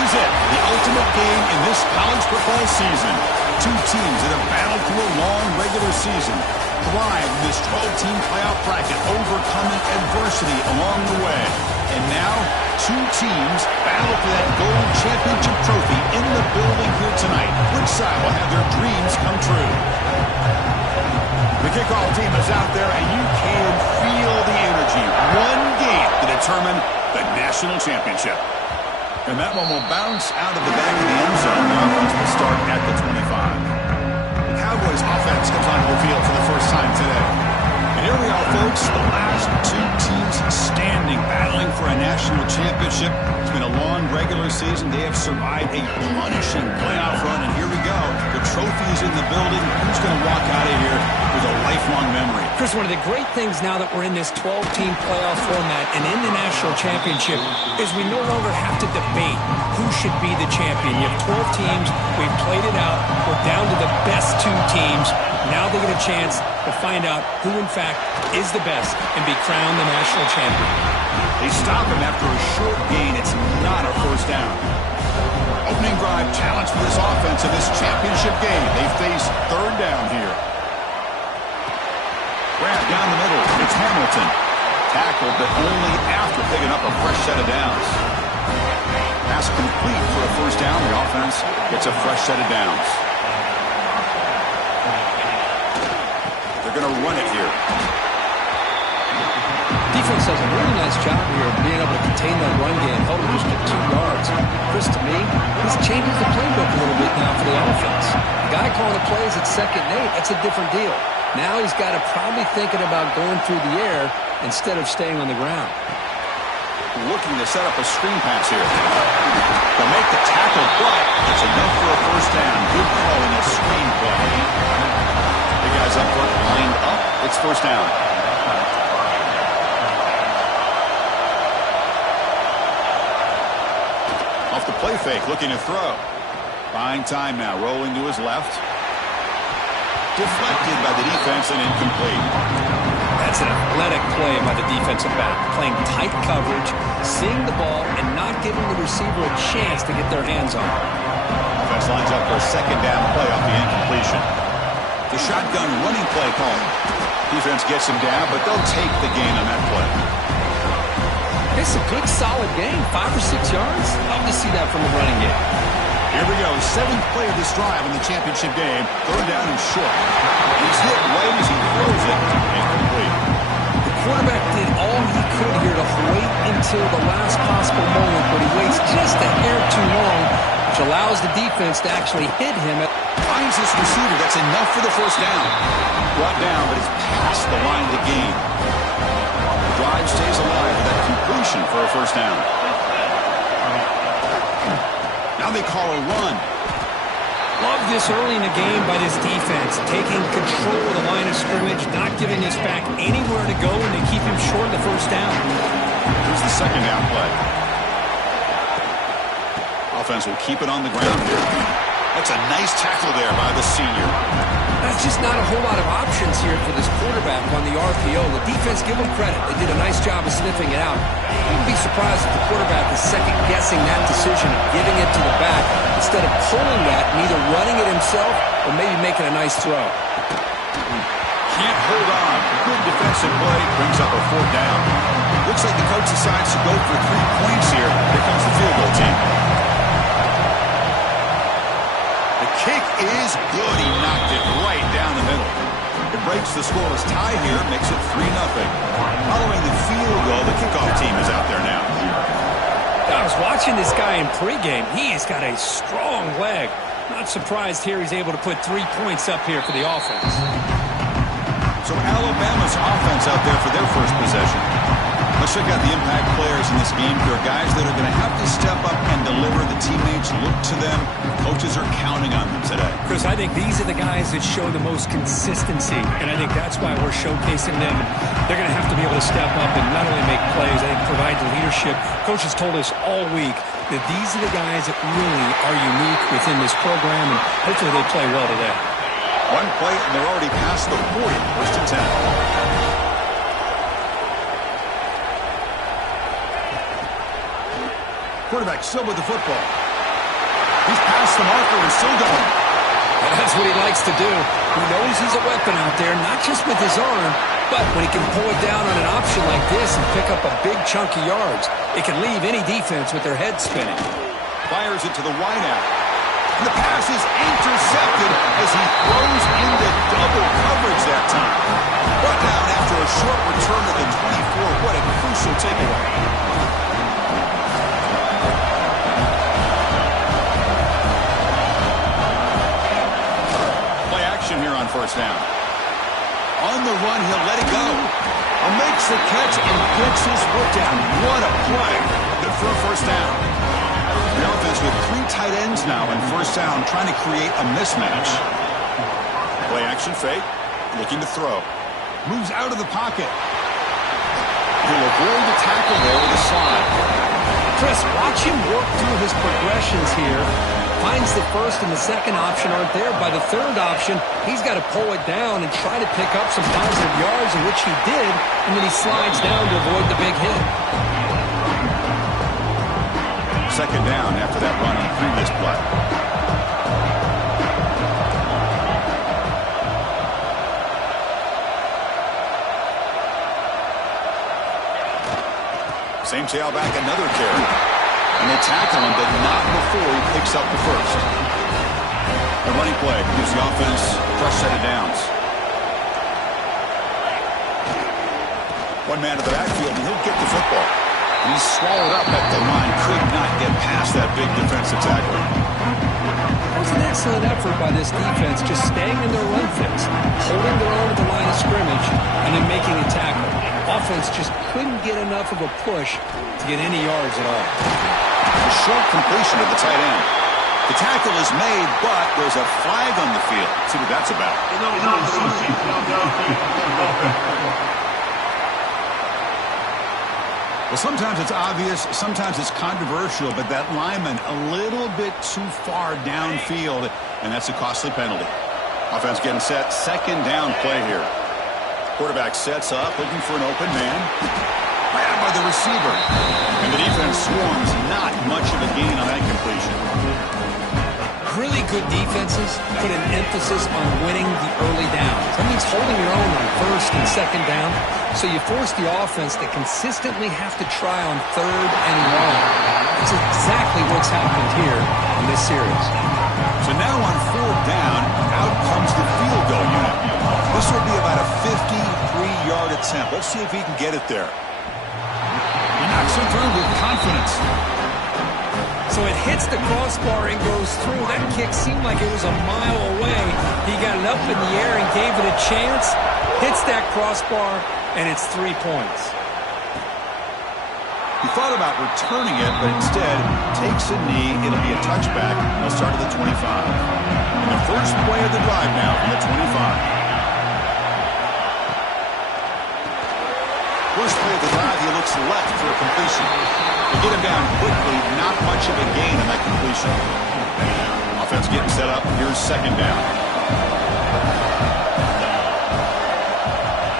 is it, the ultimate game in this college football season. Two teams that have battled through a long regular season, thrive in this 12-team playoff bracket, overcoming adversity along the way. And now, two teams battle for that gold championship trophy in the building here tonight. Which side will have their dreams come true? The kickoff team is out there, and you can feel the energy. One game to determine the national championship. And that one will bounce out of the back of the end zone. The offense will start at the 25. The Cowboys offense comes onto the field for the first time today. And here we are, folks, the last two teams standing, battling for a national championship. It's been a long regular season. They have survived a punishing playoff run, and here we go. The trophy is in the building. Who's going to walk out of here with a lifelong memory? Chris, one of the great things now that we're in this 12-team playoff format and in the national championship is we no longer have to debate who should be the champion. You have 12 teams. We've played it out. We're down to the best two teams. Now they get a chance to find out who, in fact, is the best and be crowned the national champion. They stop him after a short gain. It's not a first down. Opening drive challenge for this offense in this championship game. They face third down here. Grab down the middle. It's Hamilton. Tackled, but only after picking up a fresh set of downs. Pass complete for a first down. The offense gets a fresh set of downs. They're going to run it here. Defense does a really nice job here of being able to contain that run game, hold it just at 2 yards. Chris, to me, this changes the playbook a little bit now for the offense. The guy calling the plays at 2nd and 8, that's a different deal. Now he's got to probably thinking about going through the air instead of staying on the ground. Looking to set up a screen pass here. They'll make the tackle, but it's enough for a first down. Good call in a screen play. The guys up front lined up. It's first down. Off the play fake, looking to throw. Buying time now, rolling to his left. Deflected by the defense and incomplete. That's an athletic play by the defensive back. Playing tight coverage, seeing the ball, and not giving the receiver a chance to get their hands on it. Defense lines up for a second down play off the incompletion. The shotgun running play call. Defense gets him down, but they'll take the gain on that play. It's a good, solid game. 5 or 6 yards. Love to see that from the running game. Here we go. 7th play of this drive in the championship game. Third down and short. He's hit right as he throws it. Incomplete. The quarterback did all he could here to wait until the last possible moment, but he waits just a hair too long, which allows the defense to actually hit him. Finds this receiver. That's enough for the first down. Brought down, but it's past the line to gain. The drive stays alive with that completion for a first down. Now they call a run. Love this early in the game by this defense, taking control of the line of scrimmage, not giving this back anywhere to go, and they keep him short of the first down. Here's the second down play. Offense will keep it on the ground here. That's a nice tackle there by the senior. That's just not a whole lot of options here for this quarterback on the RPO. The defense, give them credit. They did a nice job of sniffing it out. I wouldn't be surprised if the quarterback is second-guessing that decision of giving it to the back instead of pulling that and either running it himself or maybe making a nice throw. Can't hold on. Good defensive play. Brings up a fourth down. Looks like the coach decides to go for 3 points here. Here comes the field goal team. Kick is good. He knocked it right down the middle. It breaks the scoreless tie here, makes it 3-0. Following the field goal, the kickoff team is out there now. I was watching this guy in pregame. He's got a strong leg. Not surprised here he's able to put 3 points up here for the offense. So Alabama's offense out there for their first possession. Let's check out the impact players in this game. There are guys that are going to have to step up and deliver. The teammates look to them. Coaches are counting on them today. Chris, I think these are the guys that show the most consistency, and I think that's why we're showcasing them. They're going to have to be able to step up and not only make plays, I think provide the leadership. Coaches told us all week that these are the guys that really are unique within this program, and hopefully they play well today. One play, and they're already past the 40, first and 10. Quarterback still with the football. He's past the marker and still going. And that's what he likes to do. He knows he's a weapon out there, not just with his arm, but when he can pull it down on an option like this and pick up a big chunk of yards, it can leave any defense with their head spinning. Fires it to the wideout. And the pass is intercepted as he throws into double coverage that time. Brought down after a short return to the 24. What a crucial takeaway. Play action here on first down. On the run, he'll let it go. Makes the catch and gets his foot down. What a play. Good for a first down. The offense with 3 tight ends now in first down, trying to create a mismatch. Play action fake, looking to throw. Moves out of the pocket. He'll avoid the tackle there with a slide. Chris, watch him work through his progressions here. Finds the first and the second option aren't there. By the third option, he's got to pull it down and try to pick up some positive yards, in which he did, and then he slides down to avoid the big hit. Second down after that run on the previous play. Same tailback, another carry. And they tackle him, but not before he picks up the first. A running play gives the offense a fresh set of downs. One man to the backfield, and he'll get the football. And he's swallowed up at the line. Could not get past that big defensive tackle. That was an excellent effort by this defense, just staying in their run fix, holding their own at the line of scrimmage, and then making a tackle. Offense just couldn't get enough of a push to get any yards at all. A short completion to the tight end. The tackle is made, but there's a flag on the field. Let's see what that's about. Well, sometimes it's obvious, sometimes it's controversial, but that lineman a little bit too far downfield, and that's a costly penalty. Offense getting set, second down play here. Quarterback sets up, looking for an open man. Grabbed by the receiver. And the defense swarms, not much of a gain on that completion. Really good defenses put an emphasis on winning the early downs. That means holding your own on first and second down. So you force the offense to consistently have to try on third and long. That's exactly what's happened here in this series. So now on fourth down, out comes the field goal unit. This will be about a 53-yard attempt. Let's see if he can get it there. He knocks it through with confidence. So it hits the crossbar and goes through. That kick seemed like it was a mile away. He got it up in the air and gave it a chance. Hits that crossbar, and it's 3 points. He thought about returning it, but instead takes a knee. It'll be a touchback. He'll start at the 25. And the first play of the drive now from the 25. First play of the drive, he looks left for a completion. They get him down quickly, not much of a gain on that completion. Offense getting set up. Here's second down.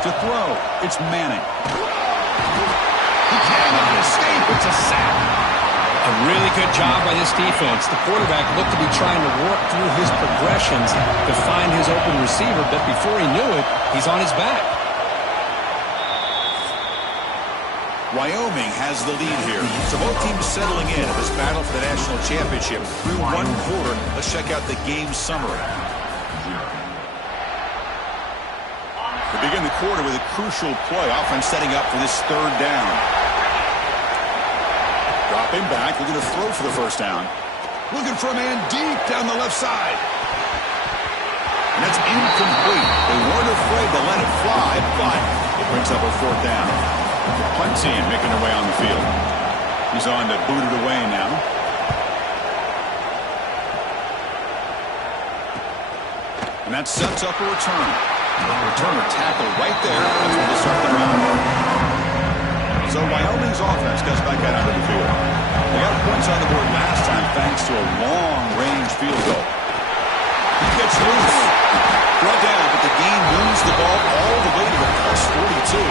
To throw, it's Manning. He can't escape. It's a sack. A really good job by this defense. The quarterback looked to be trying to work through his progressions to find his open receiver, but before he knew it, he's on his back. Wyoming has the lead here. So both teams settling in this battle for the national championship through one quarter. Let's check out the game summary. We begin the quarter with a crucial play. Offense setting up for this third down. Dropping back, looking to throw for the first down. Looking for a man deep down the left side. And that's incomplete. They weren't afraid to let it fly, but it brings up a fourth down. The punt team making their way on the field. He's on to boot it away now. And that sets up a return. Returner tackle right there. That's when they start the round. So Wyoming's offense gets back out onto the field. They got points on the board last time thanks to a long-range field goal. He gets loose. Brought down, but the game moves the ball all the way to the plus 42.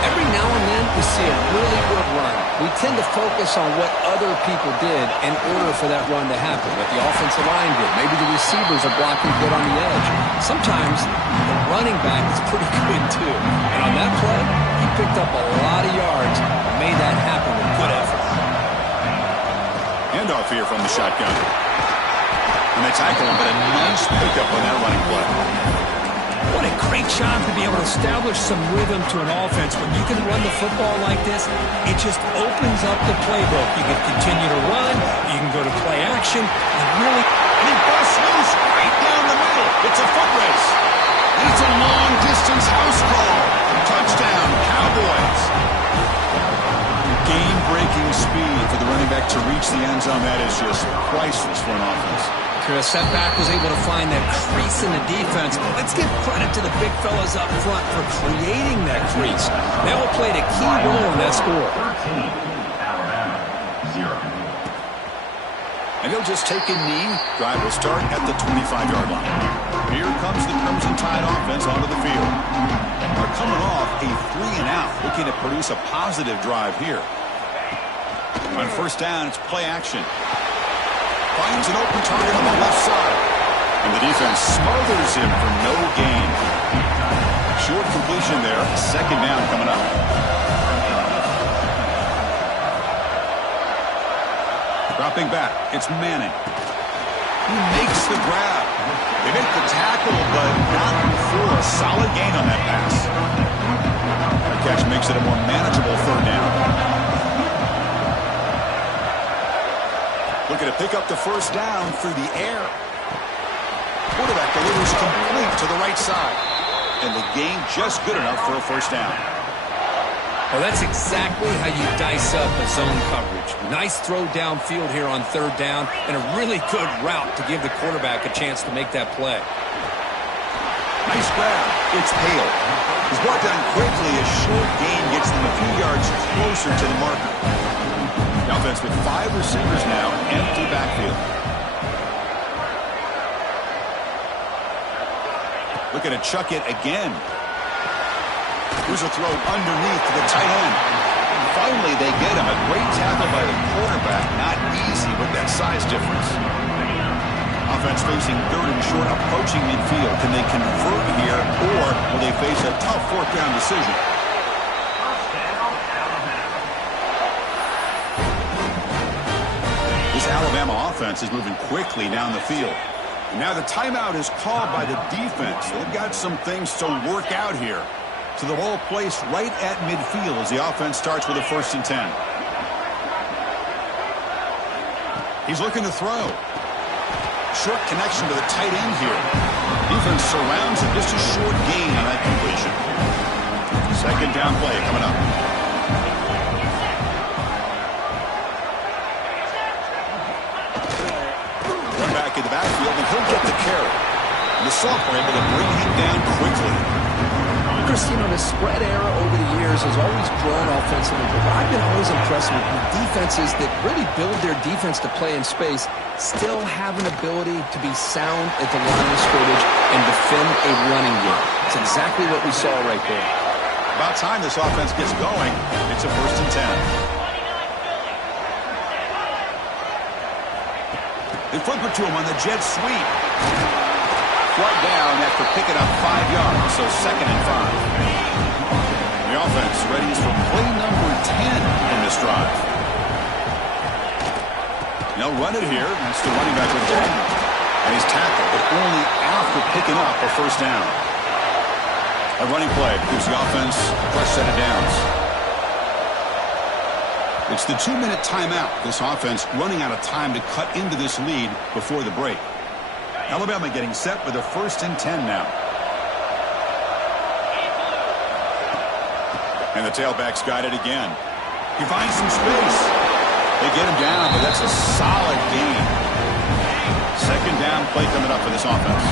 Every now and then, to see a really good run. We tend to focus on what other people did in order for that run to happen. What the offensive line did. Maybe the receivers are blocking good on the edge. Sometimes the running back is pretty good too. And on that play, he picked up a lot of yards and made that happen with good effort. Handoff here from the shotgun. And they tackle him, but a nice pickup on that running play. What a great job to be able to establish some rhythm to an offense. When you can run the football like this, it just opens up the playbook. You can continue to run. You can go to play action. And really, and he busts loose right down the middle. It's a foot race. And it's a long-distance house call. Touchdown, Cowboys. Game-breaking speed for the running back to reach the end zone. That is just priceless for an offense. Chris, that back was able to find that crease in the defense. Let's give credit to the big fellas up front for creating that crease. They all played a key role in that score. And he'll just take a knee. Drive will start at the 25-yard line. Here comes the Crimson Tide offense onto the field. They're coming off a 3-and-out, looking to produce a positive drive here. On first down, it's play action. Finds an open target on the left side. And the defense smothers him for no gain. Short completion there. Second down coming up. Dropping back. It's Manning. He makes the grab. They make the tackle, but not for a solid gain on that pass. The catch makes it a more manageable third down. Looking to pick up the first down through the air. Quarterback delivers complete to the right side. And the gain just good enough for a first down. Well, that's exactly how you dice up a zone coverage. Nice throw downfield here on third down, and a really good route to give the quarterback a chance to make that play. Nice grab. It's Hale. He's brought down quickly. A short gain gets them a few yards closer to the marker. The offense with 5 receivers now, empty backfield. Looking to chuck it again. Here's a throw underneath to the tight end. Finally, they get him. A great tackle by the quarterback. Not easy with that size difference. Offense facing third and short, approaching midfield. Can they convert here, or will they face a tough fourth down decision? This Alabama offense is moving quickly down the field. And now the timeout is called by the defense. They've got some things to work out here. So the ball placed right at midfield as the offense starts with a 1st and 10. He's looking to throw. Short connection to the tight end here. Defense surrounds him. Just a short gain on that completion. Second down play coming up. One back in the backfield, and he'll get the carry. And the sophomore able to bring him down quickly. Christine, the spread era over the years has always grown offensively, but I've been always impressed with defenses that really build their defense to play in space, still have an ability to be sound at the line of scrimmage and defend a running game. It's exactly what we saw right there. About time this offense gets going. It's a 1st and 10. They flip it to him on the jet sweep. Brought down after picking up 5 yards, so 2nd and 5. The offense readies for play number 10 in this drive. They'll run it here. That's the running back with Daniel. And he's tackled, but only after picking up a first down. A running play gives the offense a fresh set of downs. It's the 2-minute timeout. This offense running out of time to cut into this lead before the break. Alabama getting set with a 1st and 10 now. And the tailback's got it again. He finds some space. They get him down, but that's a solid gain. Second down play coming up for this offense.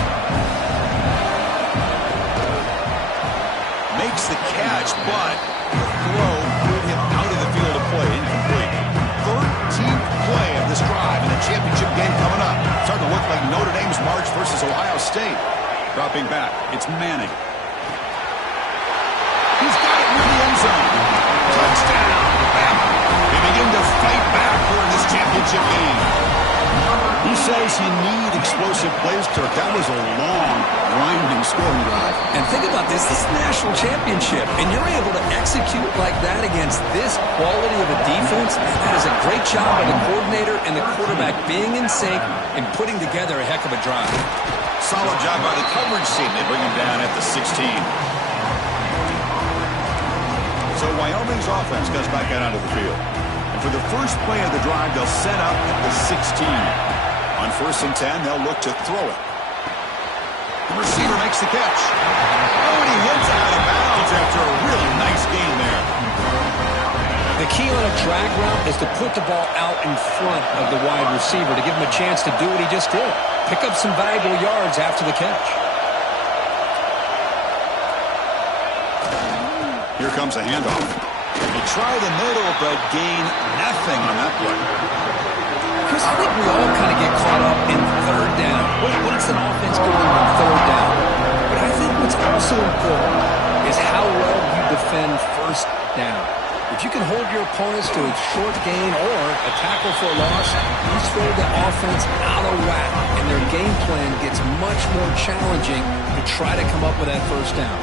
Makes the catch, but the throw put him out of the field of play. Incomplete. 13th play of this drive in the championship game coming up. Starting to look like Notre Dame's March versus Ohio State. Dropping back, it's Manning. He's got it near the end zone. touchdown. They begin to fight back here in this championship game. He says you need explosive plays, Kirk. That was a long, grinding scoring drive. And think about this. This is a national championship, and you're able to execute like that against this quality of a defense. That is a great job by the coordinator and the quarterback being in sync and putting together a heck of a drive. Solid job by the coverage team. They bring him down at the 16. So Wyoming's offense comes back out onto the field. And for the first play of the drive, they'll set up at the 16. On 1st and 10, they'll look to throw it. The receiver makes the catch. Oh, and he hits out of bounds after a really nice gain there. The key on a drag route is to put the ball out in front of the wide receiver to give him a chance to do what he just did. Pick up some valuable yards after the catch. Here comes a handoff. They try the middle, but gain nothing on that play. Chris, I think we all kind of get caught up in 3rd down. What's an offense doing on 3rd down? But I think what's also important is how well you defend 1st down. If you can hold your opponents to a short gain or a tackle for a loss, you throw the offense out of whack, and their game plan gets much more challenging to try to come up with that 1st down.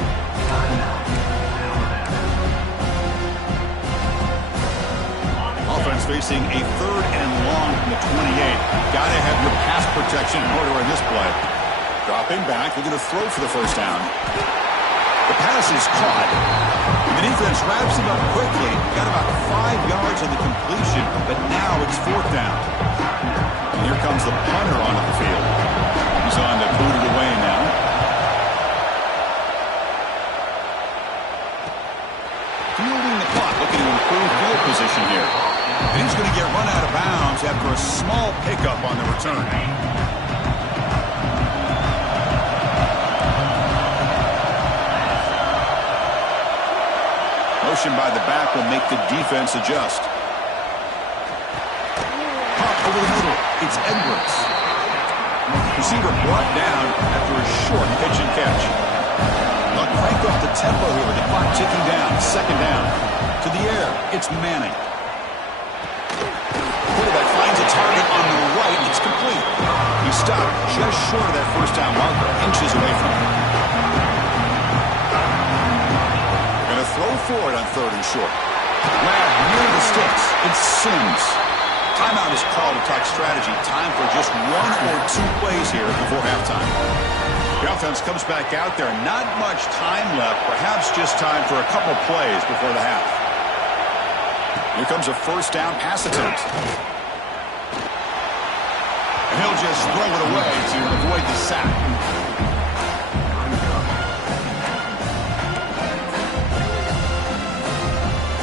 Offense facing a 3rd and long from the 28. Got to have your pass protection in order in this play. Dropping back, they're going to throw for the 1st down. The pass is caught. The defense wraps him up quickly. Got about 5 yards on the completion, but now it's 4th down. And here comes the punter onto the field. He's on to boot it away now. Fielding the clock, looking to improve field position here. And he's going to get run out of bounds after a small pickup on the return. Motion by the back will make the defense adjust. Pop over the middle. It's Edwards. Receiver brought down after a short pitch and catch. They'll crank off the tempo here with the clock ticking down. 2nd down. To the air. It's Manning. Quarterback finds a target on the right. It's complete. He stopped just short of that 1st down marker. Inches away from it. Throw for it on 3rd and short. Lab near the sticks. It's Sims. Timeout is called to talk strategy. Time for just 1 or 2 plays here before halftime. The offense comes back out there. Not much time left. Perhaps just time for a couple plays before the half. Here comes a 1st down pass attempt. And he'll just throw it away to avoid the sack.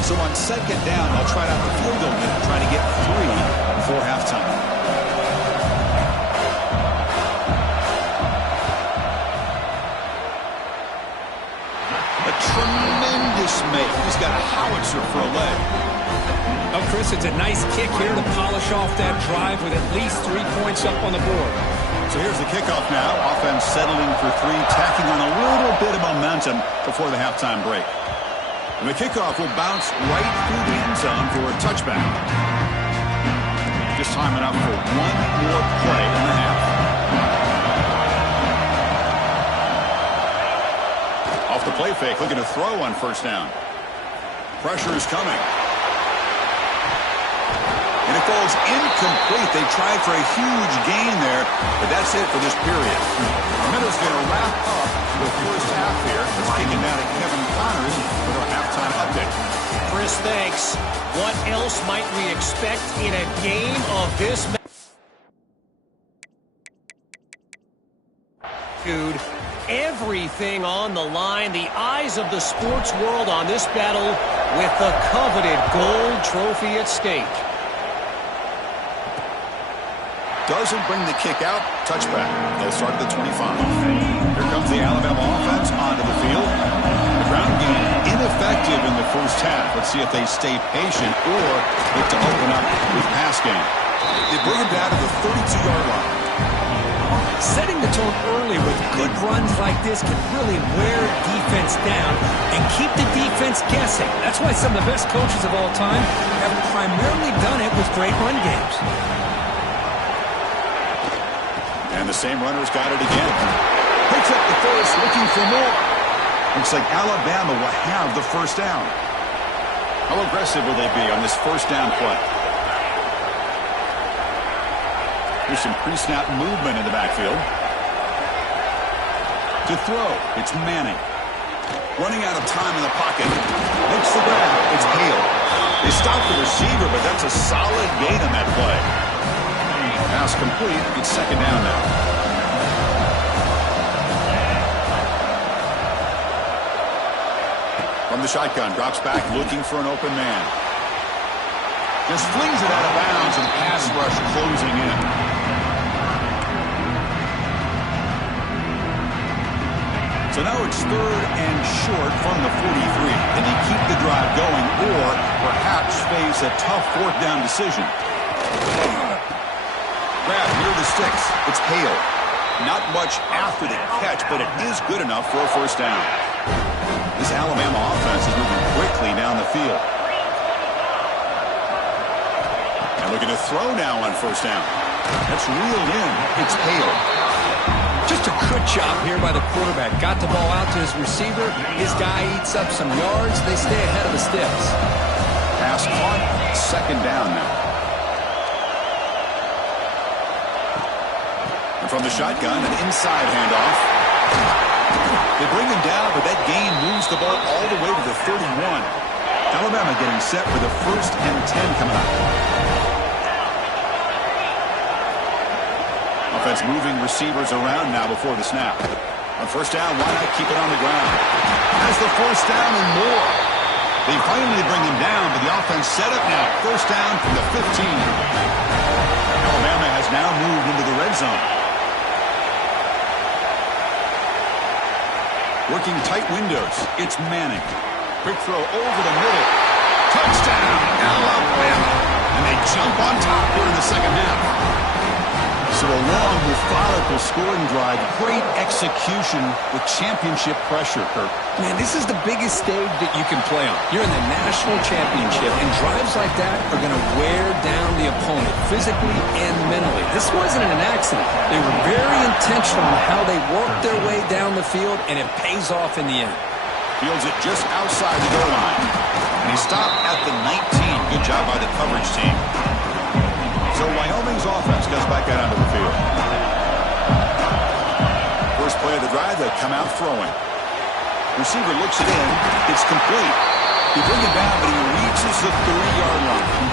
So on 2nd down, they'll try out the field goal unit, trying to get 3 before halftime. A tremendous make. He's got a howitzer for a leg. Oh, Chris, it's a nice kick here to polish off that drive with at least 3 points up on the board. So here's the kickoff now. Offense settling for 3, tacking on a little bit of momentum before the halftime break. And the kickoff will bounce right through the end zone for a touchback. Just time enough for 1 more play in the half. Off the play fake, looking to throw on 1st down. Pressure is coming. And it falls incomplete. They tried for a huge gain there, but that's it for this period. The Minnows going to wrap up the 1st half here. Let's kick it down to Kevin Connors with our halftime update. Chris, thanks. What else might we expect in a game of this magnitude? Everything on the line. The eyes of the sports world on this battle with the coveted gold trophy at stake. Doesn't bring the kick out. Touchback. They'll start at the 25. Here comes the Alabama offense onto the field. The ground game ineffective in the 1st half. Let's see if they stay patient or look to open up with pass game. They bring it down to the 32-yard line. Setting the tone early with good runs like this can really wear defense down and keep the defense guessing. That's why some of the best coaches of all time have primarily done it with great run games. And the same runner's got it again. Picks up the first, looking for more. Looks like Alabama will have the first down. How aggressive will they be on this first down play? There's some pre-snap movement in the backfield. To throw, it's Manning. Running out of time in the pocket. Makes the grab. It's Hale. They stop the receiver, but that's a solid gain on that play. Pass complete. It's second down now. From the shotgun, drops back, looking for an open man. Just flings it out of bounds, and pass rush closing in. So now it's third and short from the 43. Can they keep the drive going or perhaps face a tough fourth down decision? Grab near the sticks. It's Hale. Not much after the catch, but it is good enough for a first down. This Alabama offense is moving quickly down the field. And looking to throw now on first down. That's reeled in. It's Hale. Just a good job here by the quarterback. Got the ball out to his receiver. His guy eats up some yards. They stay ahead of the sticks. Pass caught. Second down now. And from the shotgun, an inside handoff. They bring him down, but that gain moves the ball all the way to the 31. Alabama getting set for the first and 10 coming up. Offense moving receivers around now before the snap. On first down, why not keep it on the ground? Has the first down and more. They finally bring him down, but the offense set up now. First down from the 15. Alabama has now moved into the red zone. Working tight windows. It's Manning. Quick throw over the middle. Touchdown, Alabama. And they jump on top here in the second half. So a long, methodical scoring drive. Great execution with championship pressure, Kirk. Man, this is the biggest stage that you can play on. You're in the national championship, and drives like that are going to wear down the opponent physically and mentally. This wasn't an accident. They were very intentional in how they worked their way down the field, and it pays off in the end. Fields it just outside the goal line. And he stopped at the 19. Good job by the coverage team. So Wyoming's offense goes back out onto the field. First play of the drive, they come out throwing. Receiver looks it in. It's complete. He brings it down, but he reaches the 30-yard line.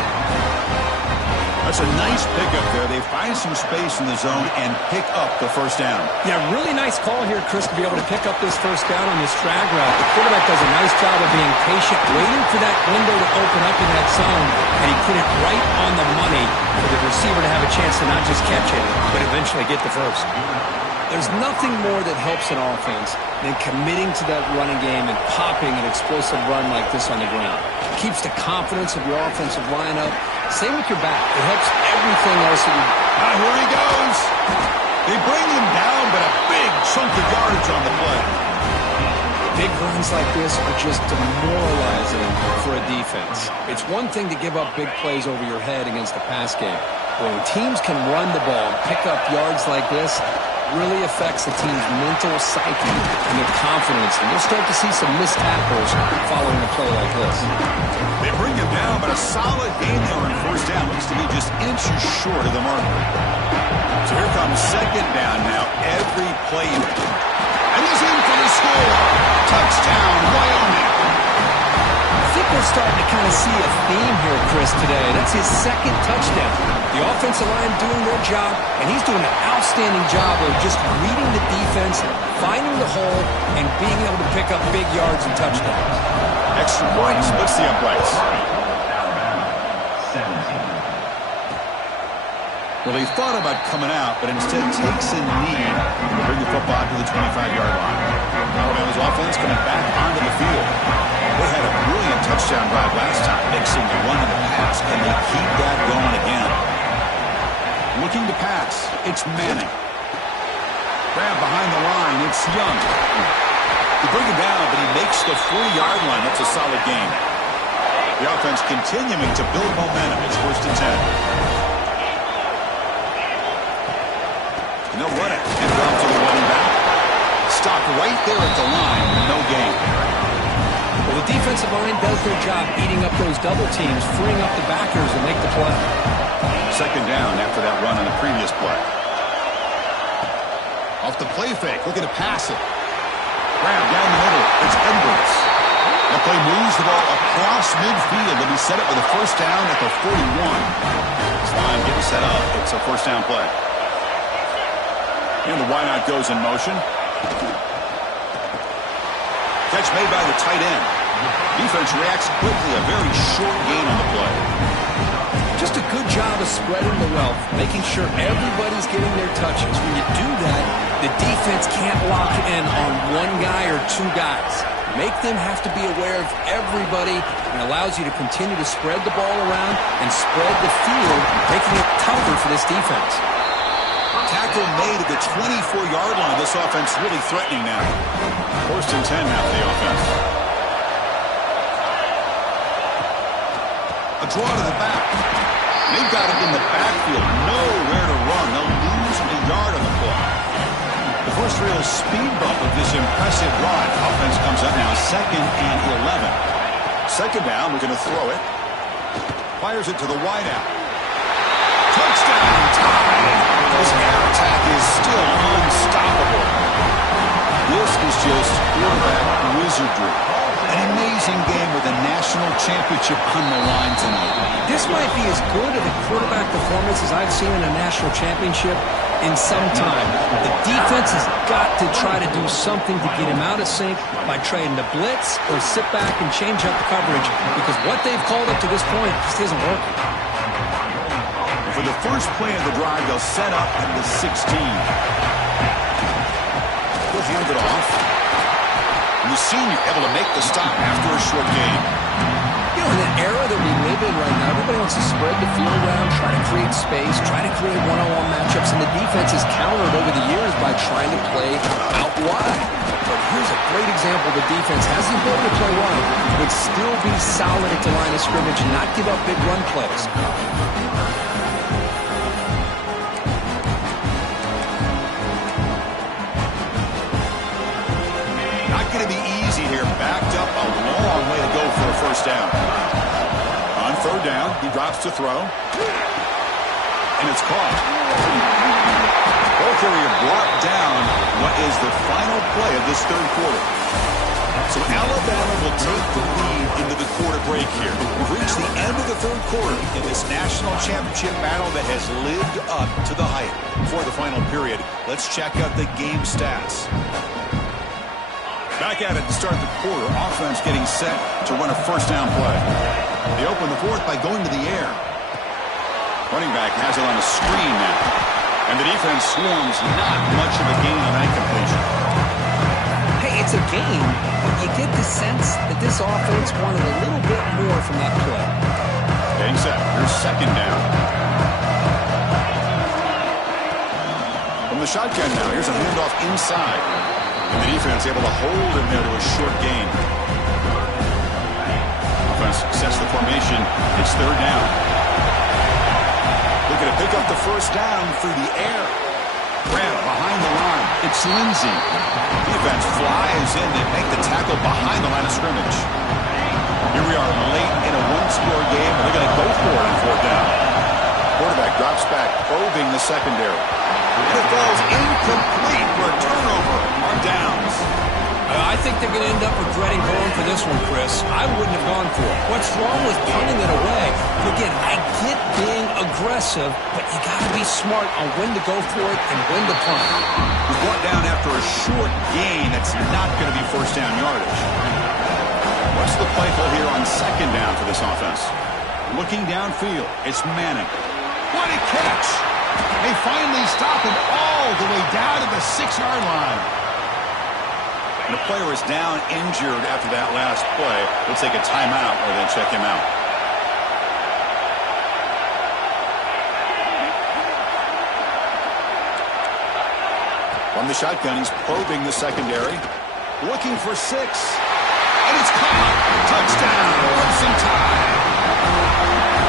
That's a nice pickup there. They find some space in the zone and pick up the first down. Yeah, really nice call here, Chris, to be able to pick up this first down on this drag route. The quarterback does a nice job of being patient, waiting for that window to open up in that zone, and he put it right on the money for the receiver to have a chance to not just catch it, but eventually get the first. There's nothing more that helps an offense than committing to that running game and popping an explosive run like this on the ground. It keeps the confidence of your offensive line up. Same with your back. It helps everything else that you do. Here he goes. They bring him down, but a big chunk of yardage on the play. Big runs like this are just demoralizing for a defense. It's one thing to give up big plays over your head against the pass game. But when teams can run the ball and pick up yards like this, really affects the team's mental psyche and their confidence. And you'll start to see some missed tackles following a play like this. They bring him down, but a solid gain there on first down. Looks to be just inches short of the marker. So here comes second down now. Every play. And he's in for the score. Touchdown, Wyoming. I think we're starting to kind of see a theme here, Chris, today. That's his second touchdown. The offensive line doing their job, and he's doing an outstanding job of just reading the defense, finding the hole, and being able to pick up big yards and touchdowns. Extra point splits the uprights. Well, he thought about coming out, but instead takes a knee to bring the football to the 25-yard line. Alabama's offense coming back onto the field. They had a brilliant touchdown drive last time, mixing the run and the pass. Can they keep that going again? Looking to pass. It's Manning. Grab behind the line. It's Young. They bring him down, but he makes the 40-yard line. That's a solid gain. The offense continuing to build momentum. It's 1st and 10. And they'll run it. And run to the running back. Stop right there at the line. No gain. Well, the defensive line does their job eating up those double teams, freeing up the backers and make the play. 2nd down after that run on the previous play. Off the play fake. Looking to pass it. Grab down the middle. It's Edwards. The play moves the ball across midfield. They'll be set up with a 1st down at the 41. This line getting set up. It's a 1st down play. And the wideout goes in motion. Catch made by the tight end. Defense reacts quickly. A very short gain on the play. Just a good job of spreading the wealth, making sure everybody's getting their touches. When you do that, the defense can't lock in on one guy or two guys. Make them have to be aware of everybody, and allows you to continue to spread the ball around and spread the field, making it tougher for this defense. Tackle made at the 24-yard line. This offense really threatening now. 1st and 10 now for the offense. A draw to the back. They've got it in the backfield. Nowhere to run. They'll lose a yard on the play. The first real speed bump of this impressive run. Offense comes up now 2nd and 11. 2nd down. We're going to throw it. Fires it to the wideout. Touchdown. Tied. This air attack is still unstoppable. This is just quarterback wizardry. An amazing game with a national championship on the line tonight. This might be as good of a quarterback performance as I've seen in a national championship in some time. The defense has got to try to do something to get him out of sync by trying to blitz or sit back and change up coverage, because what they've called up to this point just isn't working. For the first play of the drive, they'll set up at the 16. He'll hand it off. And the senior able to make the stop after a short game. You know, in the era that we live in right now, everybody wants to spread the field around, try to create space, try to create one-on-one matchups, and the defense is countered over the years by trying to play out wide. But here's a great example. The defense has the ability to play wide, but still be solid at the line of scrimmage and not give up big run plays. Going to be easy here. Backed up a long way to go for a 1st down. On 3rd down, he drops to throw. And it's caught. Ball carrier brought down what is the final play of this 3rd quarter. So Alabama will take the lead into the quarter break here. We've reached the end of the 3rd quarter in this national championship battle that has lived up to the hype. For the final period, let's check out the game stats. Back at it to start the quarter. Offense getting set to run a 1st down play. They open the 4th by going to the air. Running back has it on a screen now. And the defense swarms. Not much of a gain on that completion. Hey, it's a game, but you get the sense that this offense wanted a little bit more from that play. Getting set. Here's 2nd down. From the shotgun now. Here's a handoff inside. And the defense able to hold him there to a short gain. Offense sets the formation. It's 3rd down. Looking to pick up the 1st down through the air. Grab behind the line. It's Lindsey. Defense flies in to make the tackle behind the line of scrimmage. Here we are late in a 1-score game, and they're going to go for it on 4th down. Quarterback drops back, probing the secondary. And it falls incomplete for a turnover on downs. I think they're going to end up regretting going for this one, Chris. I wouldn't have gone for it. What's wrong with punting it away? Again, I get being aggressive, but you got to be smart on when to go for it and when to punt. He's brought down after a short gain. That's not going to be 1st down yardage. What's the play call here on 2nd down for this offense? Looking downfield, it's Manning. What a catch! They finally stop him all the way down to the 6-yard line. And the player is down injured after that last play. We'll take a timeout or then check him out. From the shotgun, he's probing the secondary. Looking for 6. And it's caught. Touchdown. Crimson Tide.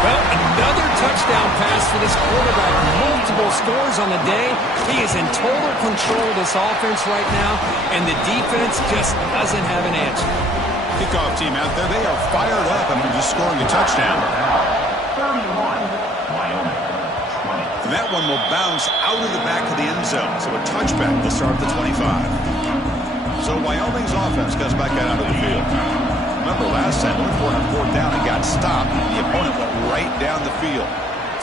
Well, another touchdown pass for this quarterback. Multiple scores on the day. He is in total control of this offense right now, and the defense just doesn't have an answer. Kickoff team out there, they are fired up and just scoring a touchdown. 31, Wyoming. And that one will bounce out of the back of the end zone. So a touchback will start at the 25. So Wyoming's offense comes back out onto the field. Remember last time, looking for a 4th down and got stopped. The opponent went right down the field.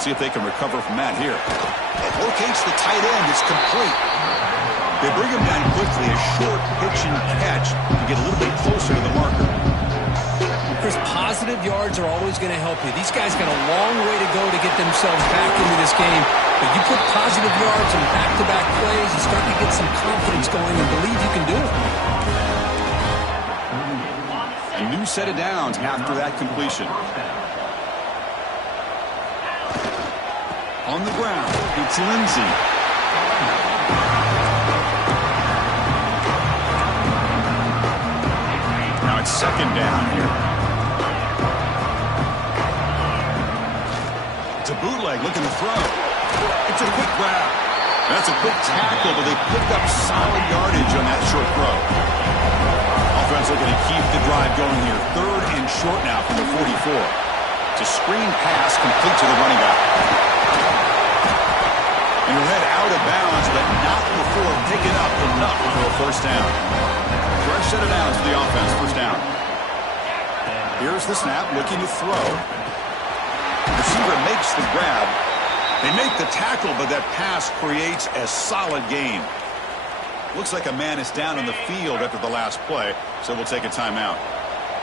See if they can recover from that here. It locates the tight end. It's complete. They bring him down quickly. A short pitch and catch to get a little bit closer to the marker. Chris, positive yards are always going to help you. These guys got a long way to go to get themselves back into this game. But you put positive yards in back-to-back plays, you start to get some confidence going and believe you can do it. A new set of downs after that completion. On the ground, it's Lindsey. Now it's 2nd down here. It's a bootleg looking to throw. It's a quick grab. That's a quick tackle, but they picked up solid yardage on that short throw. Offense looking to keep the drive going here. 3rd and short now from the 44. It's a screen pass complete to the running back. And he'll head out of bounds, but not before picking up enough for a 1st down. Fresh set of downs for the offense. 1st down. Here's the snap, looking to throw. Receiver makes the grab. They make the tackle, but that pass creates a solid gain. Looks like a man is down on the field after the last play, so we'll take a timeout.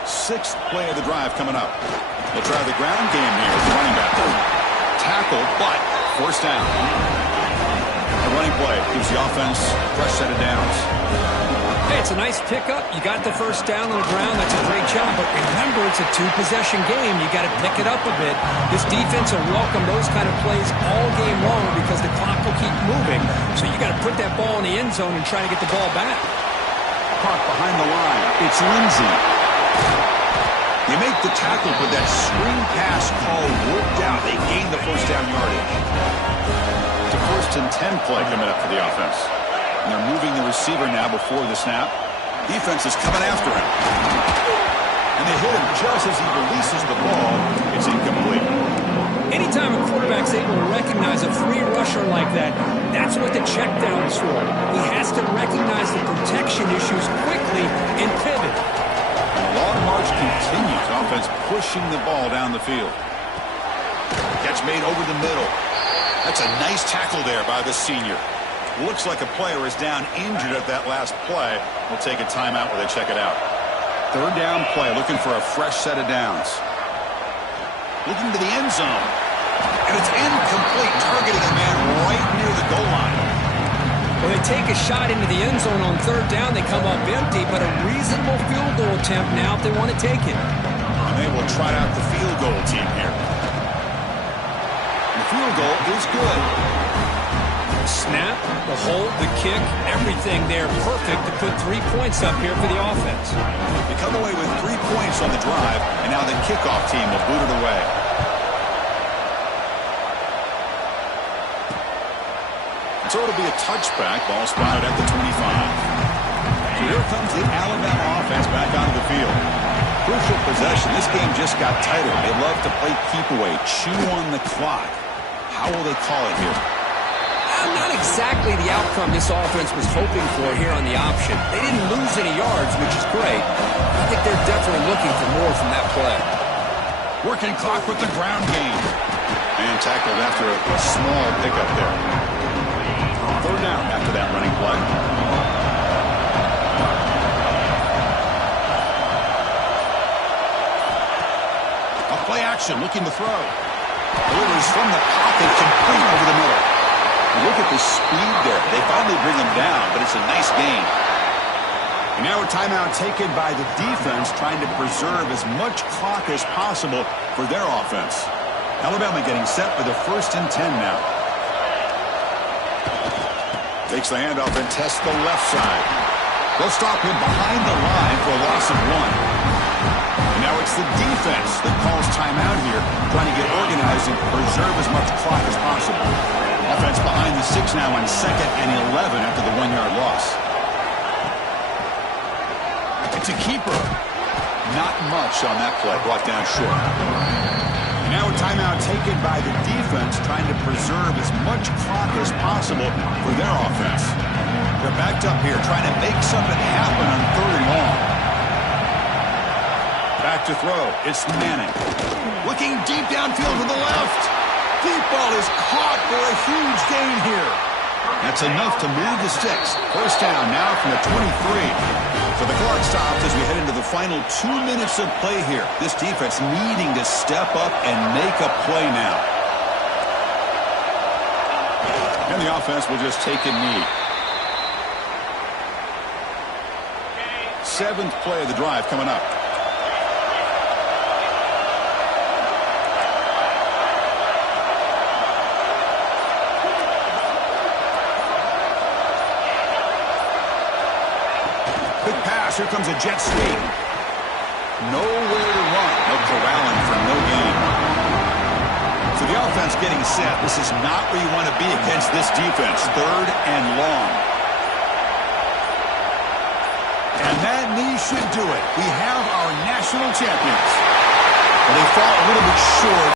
6th play of the drive coming up. They'll try the ground game here with the running back. Tackle, but 1st down. The running play gives the offense a fresh set of downs. Hey, it's a nice pickup. You got the 1st down on the ground. That's a great job. But remember, it's a 2-possession game. You got to pick it up a bit. This defense will welcome those kind of plays all game long because the clock will keep moving. So you got to put that ball in the end zone and try to get the ball back. Caught behind the line. It's Lindsey. They make the tackle, but that screen pass call worked out. They gained the 1st down yardage. It's a 1st and 10 play coming up for the offense. And they're moving the receiver now before the snap. Defense is coming after him. And they hit him just as he releases the ball. It's incomplete. Anytime a quarterback's able to recognize a free rusher like that, that's what the check down is for. He has to recognize the protection issues quickly and pivot. And the long march continues. Offense pushing the ball down the field. Catch made over the middle. That's a nice tackle there by the senior. Looks like a player is down injured at that last play. We'll take a timeout while they check it out. 3rd down play, looking for a fresh set of downs. Looking to the end zone. And it's incomplete, targeting a man right near the goal line. When they take a shot into the end zone on 3rd down, they come up empty, but a reasonable field goal attempt now if they want to take it. And they will try out the field goal team here. The field goal is good. Snap, the hold, the kick, everything there perfect to put 3 points up here for the offense. They come away with 3 points on the drive, and now the kickoff team will boot it away. So it'll be a touchback, ball spotted at the 25. So here comes the Alabama offense back onto the field. Crucial possession. This game just got tighter. They love to play keep away, chew on the clock. How will they call it here? Not exactly the outcome this offense was hoping for here on the option. They didn't lose any yards, which is great. I think they're definitely looking for more from that play. Working clock with the ground game. And tackled after a small pickup there. 3rd down after that running play. A play action, looking to throw. Delivers from the pocket, complete over the middle. Look at the speed there. They finally bring him down, but it's a nice gain. And now a timeout taken by the defense, trying to preserve as much clock as possible for their offense. Alabama getting set for the 1st and 10 now. Takes the handoff and tests the left side. They'll stop him behind the line for a loss of 1. And now it's the defense that calls timeout here, trying to get organized and preserve as much clock as possible. Offense behind the 6 now on 2nd and 11 after the 1-yard loss. It's a keeper. Not much on that play, brought down short. And now a timeout taken by the defense, trying to preserve as much clock as possible for their offense. They're backed up here, trying to make something happen on 3rd and long. Back to throw. It's Manning. Looking deep downfield to the left. Deep ball is caught for a huge gain here. That's enough to move the sticks. 1st down now from the 23. So the clock stops as we head into the final 2 minutes of play here. This defense needing to step up and make a play now. And the offense will just take a knee. 7th play of the drive coming up. Quick pass. Here comes a jet sweep. Nowhere to run. No corralling for no gain. So the offense getting set. This is not where you want to be against this defense. 3rd and long. And that knee should do it. We have our national champions. Well, they fall a little bit short.